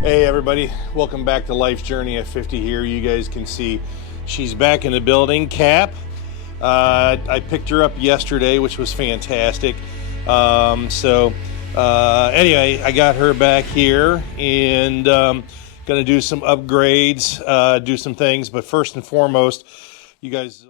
Hey everybody, welcome back to Life's Journey at 50 here. You guys can see she's back in the building. Cap, I picked her up yesterday, which was fantastic. Anyway, I got her back here and gonna do some upgrades, do some things, but first and foremost, you guys...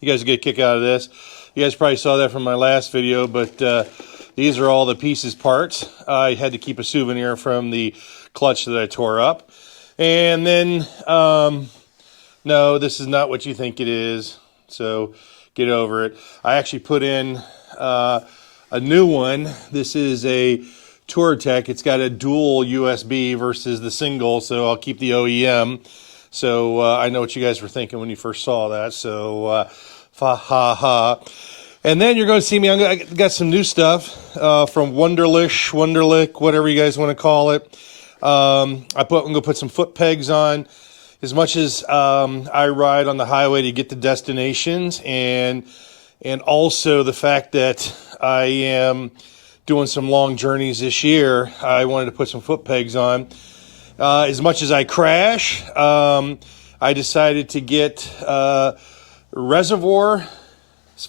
You guys get a kick out of this. You guys probably saw that from my last video, but these are all the pieces parts. I had to keep a souvenir from the clutch that I tore up. And then, no, this is not what you think it is, so get over it. I actually put in a new one. This is a TourTech. It's got a dual USB versus the single, so I'll keep the OEM. So I know what you guys were thinking when you first saw that, so fa ha ha. And then you're going to see me, I got some new stuff from Wunderlich, whatever you guys want to call it. I'm going to put some foot pegs on. As much as I ride on the highway to get to destinations, and also the fact that I am doing some long journeys this year, I wanted to put some foot pegs on. As much as I crash, I decided to get Reservoir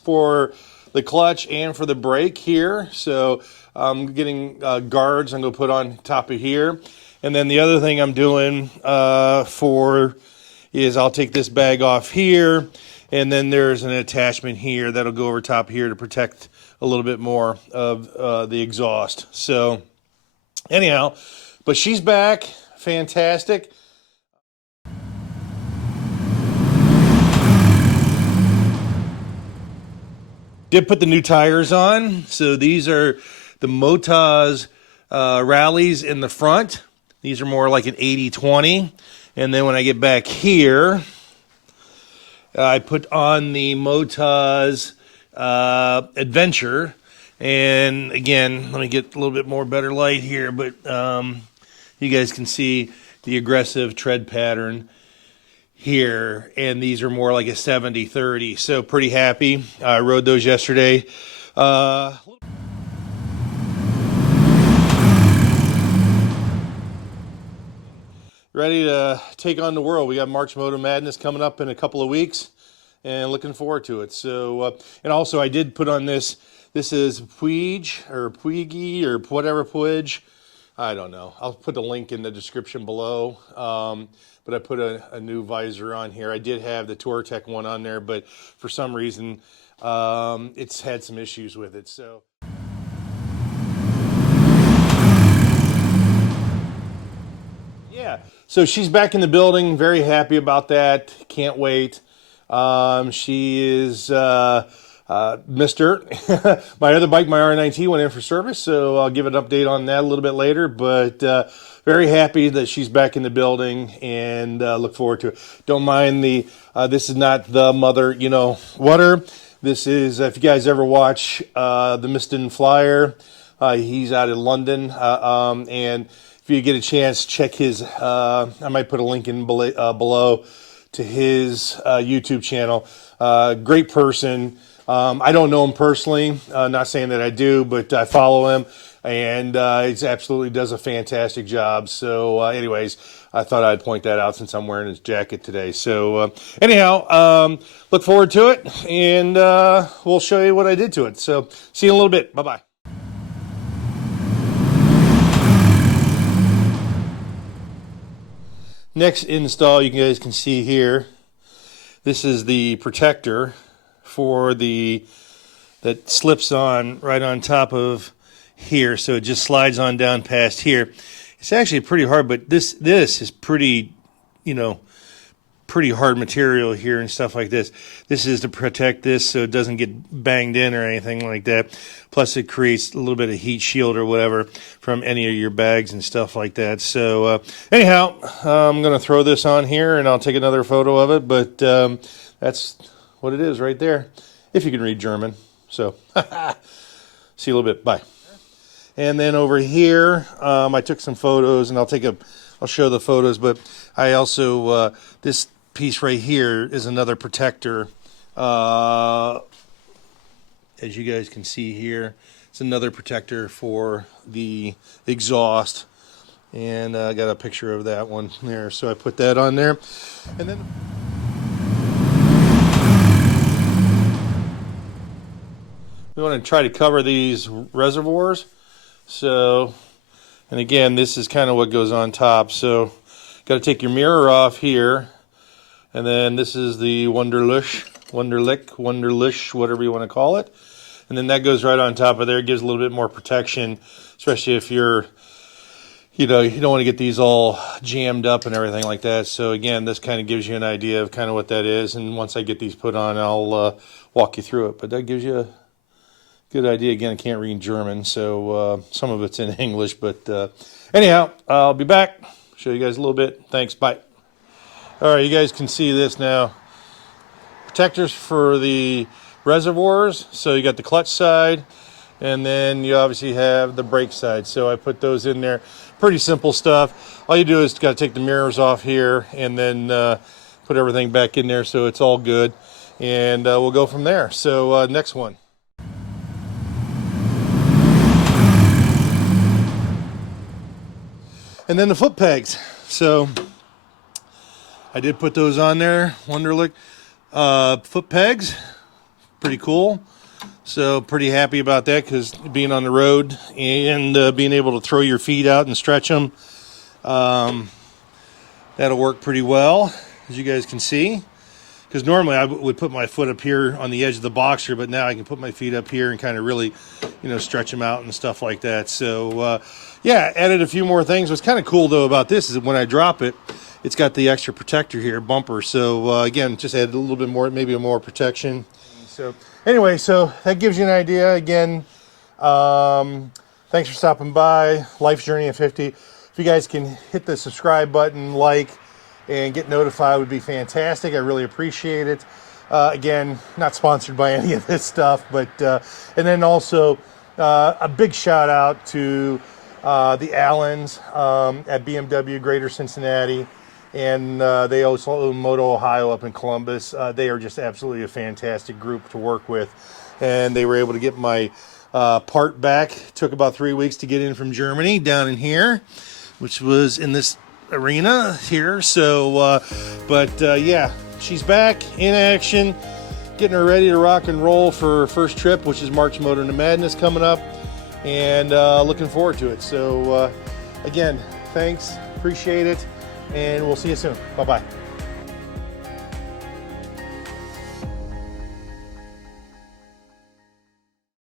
for the clutch and for the brake here. So I'm getting guards I'm going to put on top of here. And then the other thing I'm doing is I'll take this bag off here, and then there's an attachment here that'll go over top here to protect a little bit more of the exhaust. So anyhow, but she's back. Fantastic. Did put the new tires on. So these are the MOTOZ rallies in the front. These are more like an 80-20. And then when I get back here, I put on the MOTOZ Adventure. And again, let me get a little bit more better light here, but you guys can see the aggressive tread pattern here, and these are more like a 70-30, so pretty happy. I rode those yesterday. Ready to take on the world. We got March Moto Madness coming up in a couple of weeks, and looking forward to it. So, and also I did put on this. This is Puig or Puigi or whatever Puig. I don't know. I'll put the link in the description below. But I put a new visor on here. I did have the TourTech one on there, but for some reason, it's had some issues with it. So, yeah. So she's back in the building. Very happy about that. Can't wait. She is... Mr. My other bike, my R19, went in for service, so I'll give an update on that a little bit later, but very happy that she's back in the building, and look forward to it. Don't mind this is not the mother, water. This is, if you guys ever watch the Missenden Flyer, he's out in London, and if you get a chance, check his, I might put a link in below to his YouTube channel. Great person. I don't know him personally, not saying that I do, but I follow him, and he absolutely does a fantastic job. So anyways, I thought I'd point that out since I'm wearing his jacket today. So anyhow, look forward to it, and we'll show you what I did to it. So see you in a little bit. Bye-bye. Next install, you guys can see here, this is the protector for that slips on right on top of here, so it just slides on down past here. It's actually pretty hard, but this is pretty, pretty hard material here and stuff like this. This is to protect this so it doesn't get banged in or anything like that. Plus it creates a little bit of heat shield or whatever from any of your bags and stuff like that. So anyhow, I'm going to throw this on here and I'll take another photo of it, but that's what it is right there, if you can read German. So, see you a little bit. Bye. And then over here, I took some photos, and I'll show the photos, but I also, this piece right here is another protector. As you guys can see here, it's another protector for the exhaust. And I got a picture of that one there, so I put that on there. And then we want to try to cover these reservoirs. So, and again, this is kind of what goes on top. So, got to take your mirror off here. And then this is the Wunderlich, whatever you want to call it. And then that goes right on top of there. It gives a little bit more protection, especially if you're, you know, you don't want to get these all jammed up and everything like that. So again, this kind of gives you an idea of kind of what that is. And once I get these put on, I'll walk you through it. But that gives you a good idea. Again, I can't read German, so some of it's in English. But anyhow, I'll be back. Show you guys a little bit. Thanks. Bye. All right, you guys can see this now. Protectors for the reservoirs. So you got the clutch side, and then you obviously have the brake side. So I put those in there. Pretty simple stuff. All you do is got to take the mirrors off here, and then put everything back in there so it's all good. And we'll go from there. So next one. And then the foot pegs. So I did put those on there. Wunderlich foot pegs. Pretty cool. So pretty happy about that, because being on the road and being able to throw your feet out and stretch them, that'll work pretty well, as you guys can see. Because normally I would put my foot up here on the edge of the boxer, but now I can put my feet up here and kind of really, you know, stretch them out and stuff like that. So yeah, added a few more things. What's kind of cool though about this is that when I drop it, it's got the extra protector here, bumper. So again, just added a little bit more, maybe more protection. So anyway, so that gives you an idea. Again, thanks for stopping by. Life's Journey of 50. If you guys can hit the subscribe button, like, and get notified would be fantastic. I really appreciate it. Again, not sponsored by any of this stuff, but and then also a big shout out to the Allens at BMW Greater Cincinnati. And they also own Moto Ohio up in Columbus. They are just absolutely a fantastic group to work with. And they were able to get my part back. It took about 3 weeks to get in from Germany down in here, which was in this arena here. So, yeah, she's back in action, getting her ready to rock and roll for her first trip, which is March Motor to Madness coming up. And looking forward to it. So, again, thanks. Appreciate it. And we'll see you soon. Bye-bye.